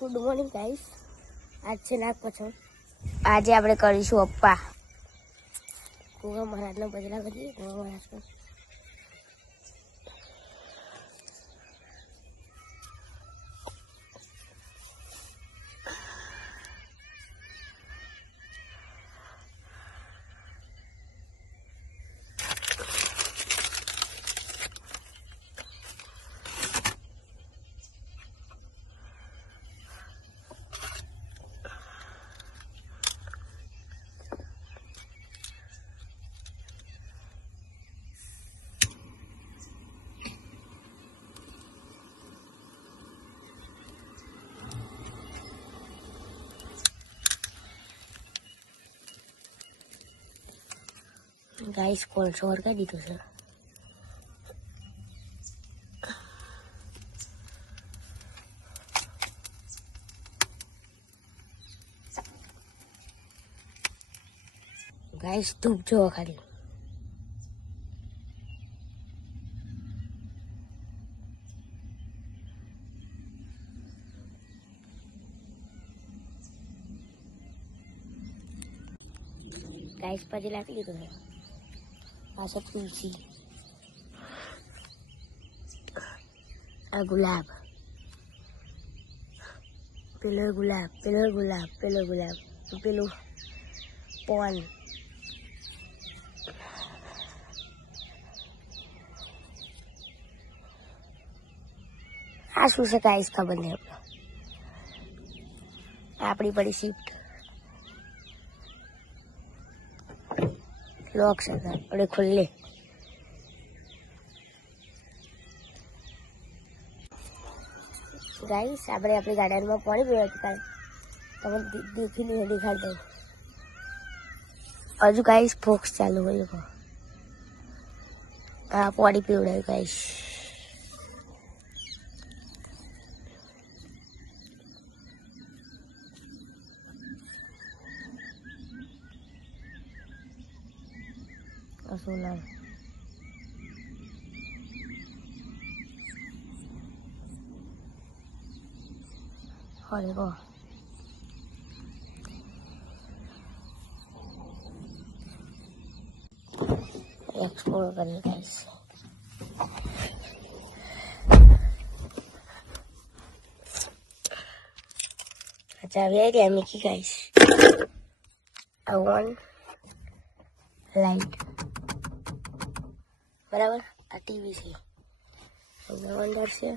Good morning guys. આજ છે નાગપંચમ. આજે આપણે કરીશું અપ્પા. ગોગા મહારાજનો બદલા કરીએ. ગોગા મહારાજનો ગાઈસ કોલસો હરગાઈ દીધો છે. ગાઈસ ધૂપ જોવો ખાલી. ગાઈસ પછી લાગી લીધો છે. આ છે તુલસી, આ ગુલાબ, પેલો ગુલાબ, પેલો ગુલાબ, પેલો ગુલાબ, પેલું પોન. આ શું છે ગાઈસ ખબર નહીં. આપણી પડી શિફ્ટ લોક છે આપણે ખુલ્લે. ગાઈસ આપણે આપણી ગાર્ડનમાં પાણી પીવા કાલે તમને દેખીને દેખાડી દઉં. હજુ ગાઈસ ફોક્સ ચાલુ હોય લોકો. હા પાણી પીવડાયું guys. solar. Hồi go. Explore kariye guys. अच्छा अभी आई गया Mickey guys. I want light. बराबर आ टीवी से अंदर से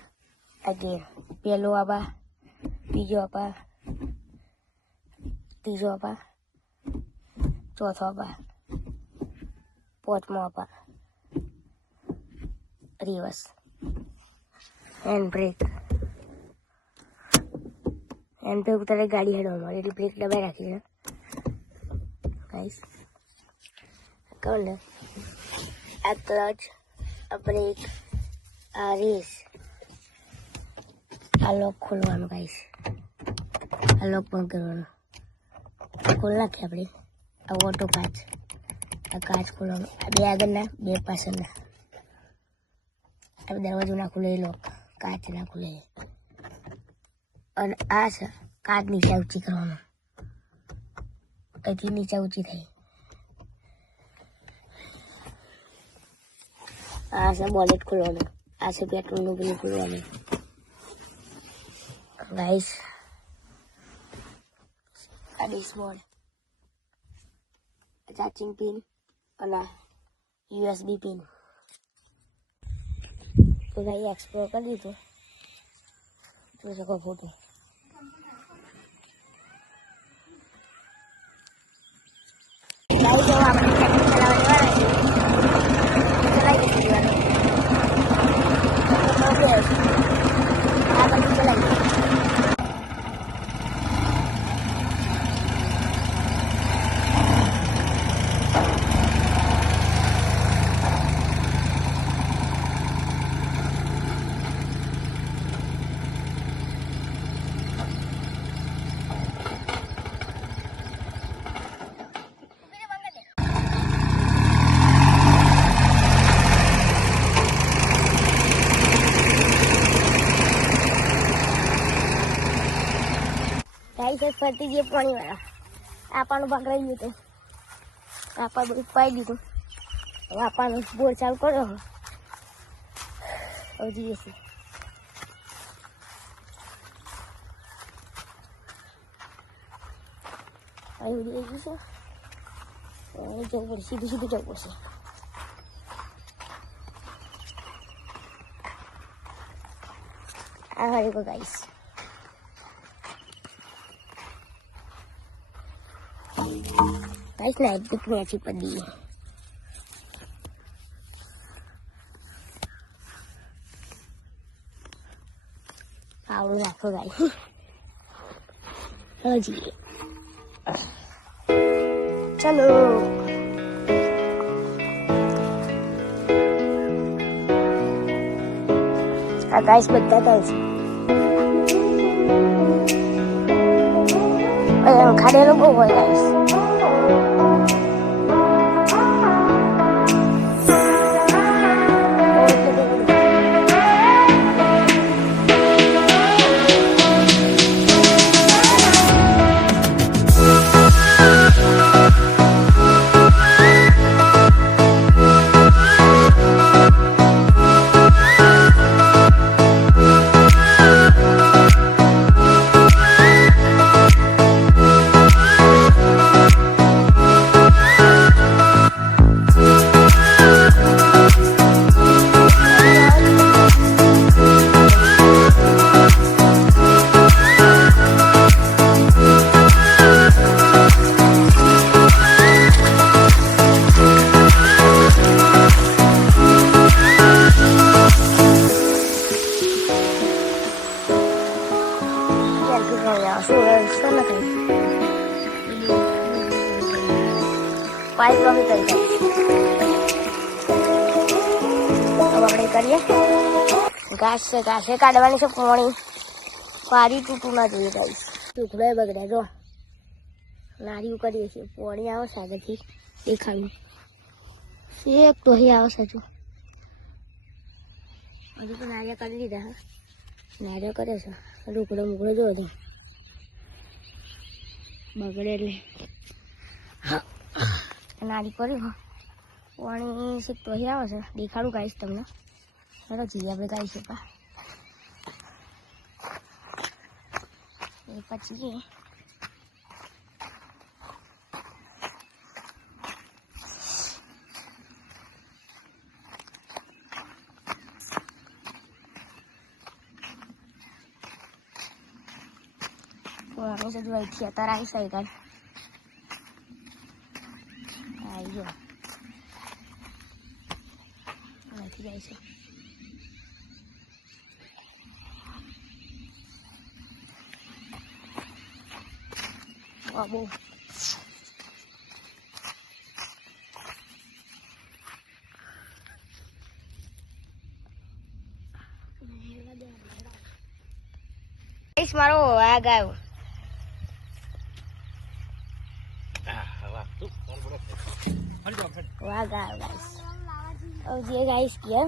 आगे पेलो आपा बीजो आपा तीजो आपा चौथो आपा પાંચમો આપા રિવર્સ હેન્ડ બ્રેક ઉતારે ગાડી હેડવામાં એટલે બ્રેક દબાઈ રાખી છે ગાઈસ. કહું ને આ ક્લચ, આ બ્રેક, આ રેસ, આ લોક ખોલવાનું ગાઈસ. આ લોક બંધ કરવાનું. ખોલ નાખીએ આપણે. આ ઓટો કાચ, આ કાચ ખોલવાનું. આ બે આગળના બે પાછળના. આ દરવાજો ના ખુલે લોક, કાચ ના ખુલે. અને આ છે કાચ નીચે ઊંચી કરવાનું. અહીંથી નીચે ઊંચી થઈ. આ છે બોનેટ ખોલવાનું. આ છે પેટ્રોલનું પેલું ખોલવાનું ગાઈસ. આ ડિશબોર્ડ, ચાર્જિંગ પિન અને યુએસબી પિન. તો ભાઈ એક્સપ્લોર કરી દીધું. જોઈ શકો ફોટો. ગાઈસ હવે આપણે ટ્રેક્ટર ચલાવવા દેવાના છે. ચલાવી દઈશું. આ બધું ચલાવી. ગાય છે ફરતી જઈએ પાણીવાળા આપાનું પકડાઈ ગયું હતું આપા બધું પાઈ દીધું હવે આપાનું બોર ચાલુ કર્યો હવે જઈએ છીએ અહીં જઈ જઈશું જવું પડશે સીધું સીધું જવું પડશે આ હારી કો ગાઈસ गाइस ना एक कितनी अच्छी पड़ी है पावड़ो रखो गाइस हाँ जी चलो गाइस बता गाइस खाने लोगों को गाइस पाइप भी करी अब अपने करिए घास से काढ़वानी से पानी पारी तूटू ना જોઈએ ગાઈસ ટુકડો બગડ્યા જો નારિયું કરીએ છીએ પાણી આવે છે આગળથી દેખાયું એક તો અહીં આવે છે હજુ તો નારિયા કરી દીધા હા નારિયા કરે છે ટુકડો મુકડો જો હતો બગડે એટલે હા નારી કર્યું પાણી શીખ તો અહીં આવે છે દેખાડું ગાઈશ તમને ચાલો જઈએ આપણે ગાઈશ એ પછી પાણી છે જો અહીંથી અત્યારે આવી સાઈડ આવી ગયો અહીંથી જાય છે બહુ મારો આગ આવ્યો वाह गाइस अब ये गाइस किया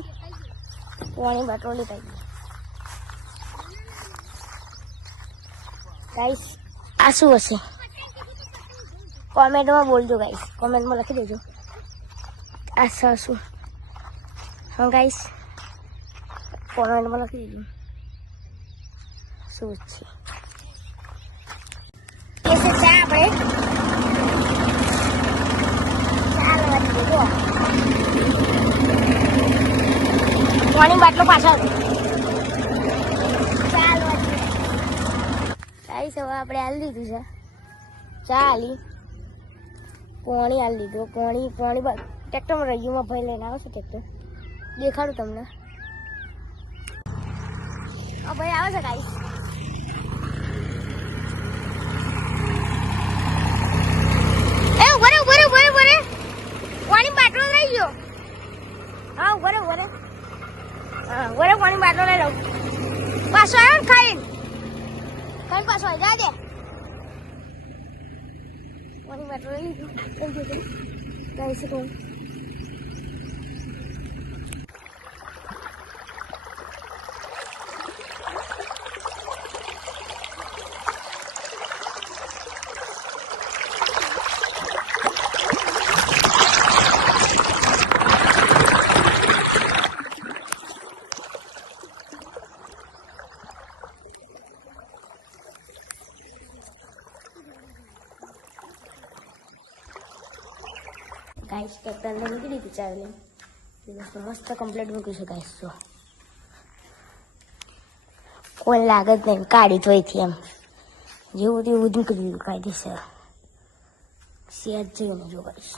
पानी बटोली तक गाइस आंसू हसे कमेंट में बोलजो गाइस कमेंट में लखी देजो आंसू आंसू हाँ गाइस कमेंट में लखी देजो सोच कैसे चाय भाई पानी बाटलो पाछा चालो गाइस હવે આપણે આલી દીધું છે ચા આલી પાણી આલી દીધું પાણી ટ્રેક્ટરમાં રહીમાં ભાઈ લઈને આવે છે ટ્રેક્ટર દેખાડું તમને ભાઈ આવે છે ગાઈસ पानी बाटलो लई गयो हाँ बरे पानी बाटलो लई लो पाछो आयो खाई पाछो जा दे पानी बाटलो लई गयो गाइस को ગાઈસ ટ્રેક્ટર ને મૂકી દીધું ચાવીને મસ્ત કમ્પ્લીટ મૂક્યું છે ગાઈસ. જો કોઈ લાગે જ નહીં, કાઢી જોઈથી એમ જેવું તેવું નીકળી દીધું કાયદેસર. શેર જોઈને જો ગાઈસ.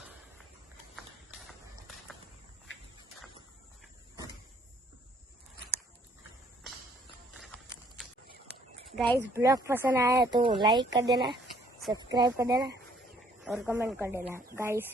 गाइस ब्लॉग पसंद आया तो लाइक कर देना, सब्सक्राइब कर देना और कमेंट कर देना गाइस.